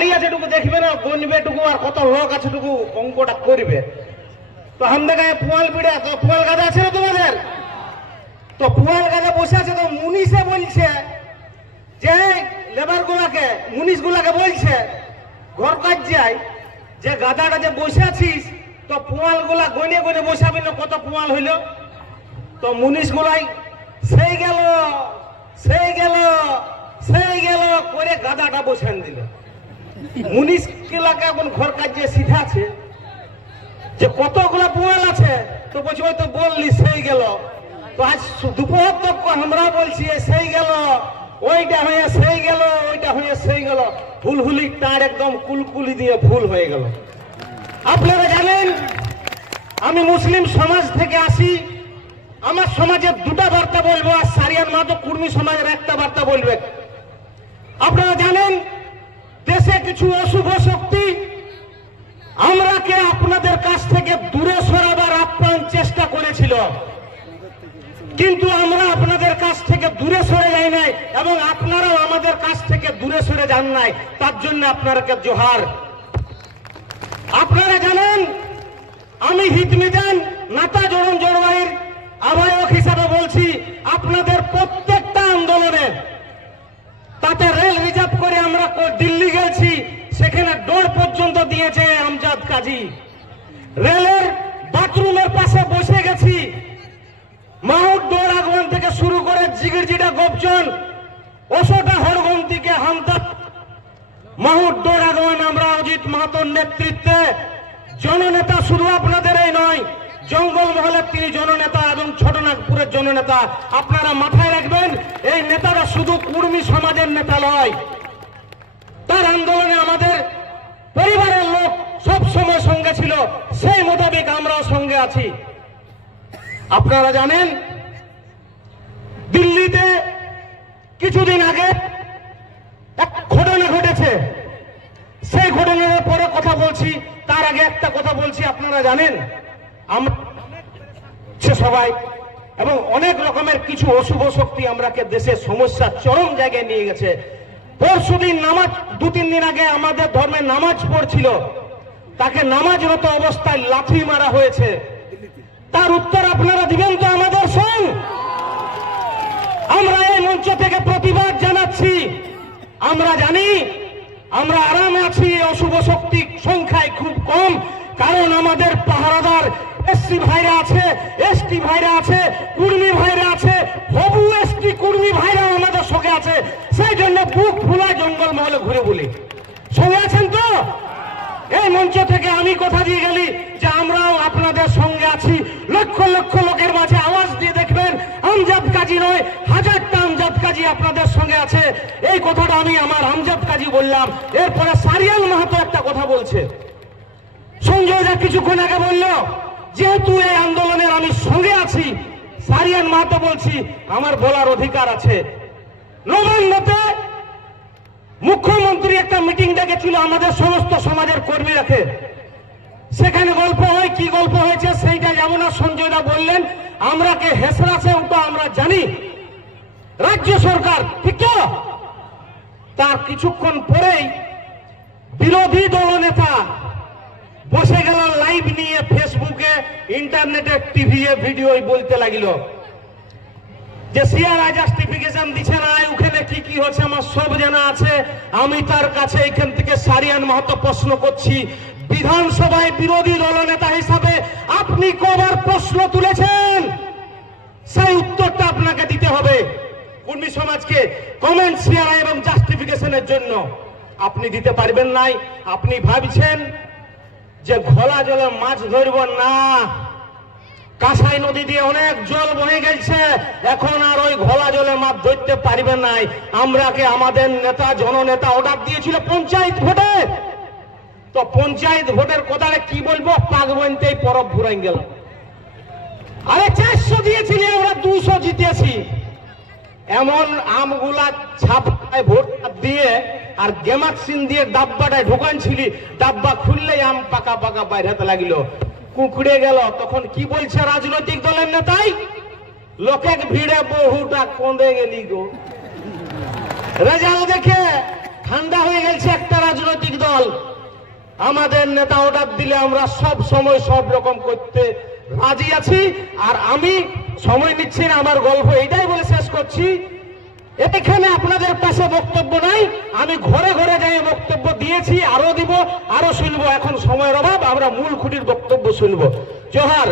দাঁড়িয়ে আছে টুকু দেখবে না, গণবে টুকু, আর কত লোক আছে টুকু অঙ্কটা করবে। তো আমাদের গায়ে পোয়াল বিড়ে, তো পোয়াল গাদা আছে না তোমাদের? তো পোয়াল গাদা বসে আছে, তো মুনিশে বলছে যে লেবার গুলাকে, মুনিশ গুলাকে বলছে ঘর কাজ যায় যে গাদাটা যে বসে আছিস, তো পোয়াল গুলা গনে গনে বসাবি না, কত পোয়াল হইল। তো মুনিশ গুলাই সেই গেল সেই গেল সেই গেল করে গাদাটা বসান দিল। মুনিশ গুলাকে এখন ঘর কাজ যে শিখাচ্ছে যে কতগুলা পোয়াল আছে, তো বলছি ওই তো বললি সেই গেল। তো আজ দুপুর তক আমরা বলছি সেই গেল, ওইটা হয়ে সেই গেল, ওইটা হয়ে সেই গেল, হুলহুলি তার একদম কুলকুলি দিয়ে ভুল হয়ে গেল। আপনারা জানেন আমি মুসলিম সমাজ থেকে আসি, আমার সমাজের দুটা বার্তা বলবো, আর সারিয়ান মাহাতো কুর্মী সমাজের একটা বার্তা বলবে। আপনারা জানেন দেশে কিছু অশুভ শক্তি আমরাকে আপনাদের কাছ থেকে দূরে সরাবার আপ্রাণ চেষ্টা করেছিল, কিন্তু আমরা আপনাদের কাছ থেকে দূরে সরে যাই নাই, এবং আপনারাও আমাদের কাছ থেকে দূরে সরে যান নাই। তার জন্য আপনাদেরকে জোহার। আপনারা জানেন আমি হিতমিজান নাতা জনন জনবাহির আহ্বায়ক হিসাবে বলছি, আপনাদের প্রত্যেকটা আন্দোলনে তাতে রেল রিজার্ভ করে আমরা দিল্লি গেছি, সেখানে ডোর পর্যন্ত দিয়েছে আমজাদ কাজী। রেলের বাথরুমের পাশে বসে গেছি, মাহুদ ডোর আগমন থেকে শুরু করে জিগিরজিটা গোপচন ওসোটা হরগন্তিকে হামতাপ মাহুদ ডোর আগমন আমরা অজিত মাহাতোর নেতৃত্বে জননেতা শুধু আপনাদের এই নয়, জঙ্গলমহলের তিনি জননেতা এবং ছোটনাগপুরের জননেতা। আপনারা মাথায় রাখবেন এই নেতারা শুধু কুর্মী সমাজের নেতা নয়, তার আন্দোলনে আমাদের পরিবারের লোক সব সময় সঙ্গে ছিল, সেই মোতাবেক আমরাও সঙ্গে আছি। আপনারা জানেন দিল্লিতে কিছুদিন আগে এক ঘটনা ঘটেছে, সেই ঘটনার পরে কথা বলছি, তার আগে একটা কথা বলছি। আপনারা জানেন আমরা সবাই এবং অনেক রকমের কিছু অশুভ শক্তি আমরাকে দেশের সমস্যার চরম জায়গায় নিয়ে গেছে। পরশুদিন নামাজ, 2-3 দিন আগে আমাদের ধর্মে নামাজ পড়ছিল, তাকে নামাজরত অবস্থায় লাথি মারা হয়েছে। তার উত্তর আপনারা দিবেন তো আমাদের সঙ্গ? আমরা এই মঞ্চ থেকে প্রতিবাদ জানাচ্ছি। আমরা জানি আমরা আরামে আছি, অশুভ শক্তি সংখ্যায় খুব কম, কারণ আমাদের পাহারাদার এসসি ভাইরা আছে, এসটি ভাইরা আছে, কুর্মী ভাইরা আছে, হবু এসটি কুর্মী ভাইরা আমাদের সঙ্গে আছে। সেই জন্য বুক ফুলা জঙ্গল মহলে ঘুরে বলি সঙ্গে আছেন তো? এই মঞ্চ থেকে আমি কথা দিয়ে গেলি যে আমরাও আপনাদের সঙ্গে আছি। লক্ষ লক্ষ লোকের মাঝে আওয়াজ দিয়ে দেখবেন আমজাদ কাজী নয়, হাজারটা আমজাদ কাজী আপনাদের সঙ্গে আছে। এই কথাটা আমি আমার আমজাদ কাজী বললাম। এরপরে সারিয়ান মাহাতো একটা কথা বলছে, সঞ্জয় দা কিছুক্ষণ আগে বলল যেহেতু এই আন্দোলনের আমি সঙ্গে আছি, সারিয়ান মাহাতো বলছি আমার বলার অধিকার আছে। নবান্নতে মুখ্যমন্ত্রী একটা মিটিং ডেকেছিল আমাদের সমস্ত সমাজের কর্মীরাকে, সেখানে গল্প হয়, কি গল্প হয়েছে সেইটা যেমন সঞ্জয় দা বললেন, আমরাকে হেসরাছে ওটা আমরা জানি। রাজ্য সরকার ঠিক তো, তার কিছুক্ষণ পরেই বিরোধী দলনেতা বসে গেল লাইভ নিয়ে ফেসবুকে, ইন্টারনেটে, টিভি ভিডিও বলতে লাগিল যে সিআরআই জাস্টিফিকেশন দিচ্ছে না, ওখানে কি কি হচ্ছে আমার সব জানা আছে। আমি তার কাছে এখান থেকে সারিয়ান মাহাতো প্রশ্ন করছি, বিধানসভায় বিরোধী দলনেতা হিসাবে আপনি কবার প্রশ্ন তুলেছেন? সেই উত্তরটা আপনাকে দিতে হবে কর্মী সমাজকে। কমেন্ট, সিআরআই এবং জাস্টিফিকেশনের জন্য আপনি দিতে পারবেন নাই। আপনি ভাবছেন যে ঘোলা জলে মাছ ধরব না, কাঁসাই নদী দিয়ে অনেক জল বয়ে গেছে, এখন আর ওই ঘোলা জলে মাছ ধরতে পারবে নাই। আমরাকে আমাদের নেতা জননেতা অর্ডার দিয়েছিল পঞ্চায়েত ভোটে, তো পঞ্চায়েত ভোটের কথাটা কি বলবো, পাক বনতেই পরব ঘুরাই গেল। আরে 400 দিয়েছিলি, আমরা 200 জিতেছি। এমন আমগুলা ছাপায় ভোট দিয়ে আর গেমাক্সিন দিয়ে ডাব্বাটায় ঢোকানছিলি, ডাব্বা খুললেই আম পাকা পাকা বাইরে লাগিল, কুকড়ে গেল। তখন কি বলছে রাজনৈতিক দলের নেতাই, লোকের ভিড়ে বহুটা কঁদে গেলি গো। রেজাল্ট দেখে ঠান্ডা হয়ে গেছে একটা রাজনৈতিক আমাদের নেতা অর্ডার দিলে আমরা সব সময় সব রকম করতে রাজি আছি। আর আমি সময় নিচ্ছি না, আমার গল্প এইটাই বলে শেষ করছি। এখানে আপনাদের পাশে বক্তব্য নাই, আমি ঘরে ঘরে যাই বক্তব্য দিয়েছি, আরো দিব, আরো শুনবো। এখন সময়ের অভাব, আমরা মূল খুঁটির বক্তব্য শুনবো। জোহার।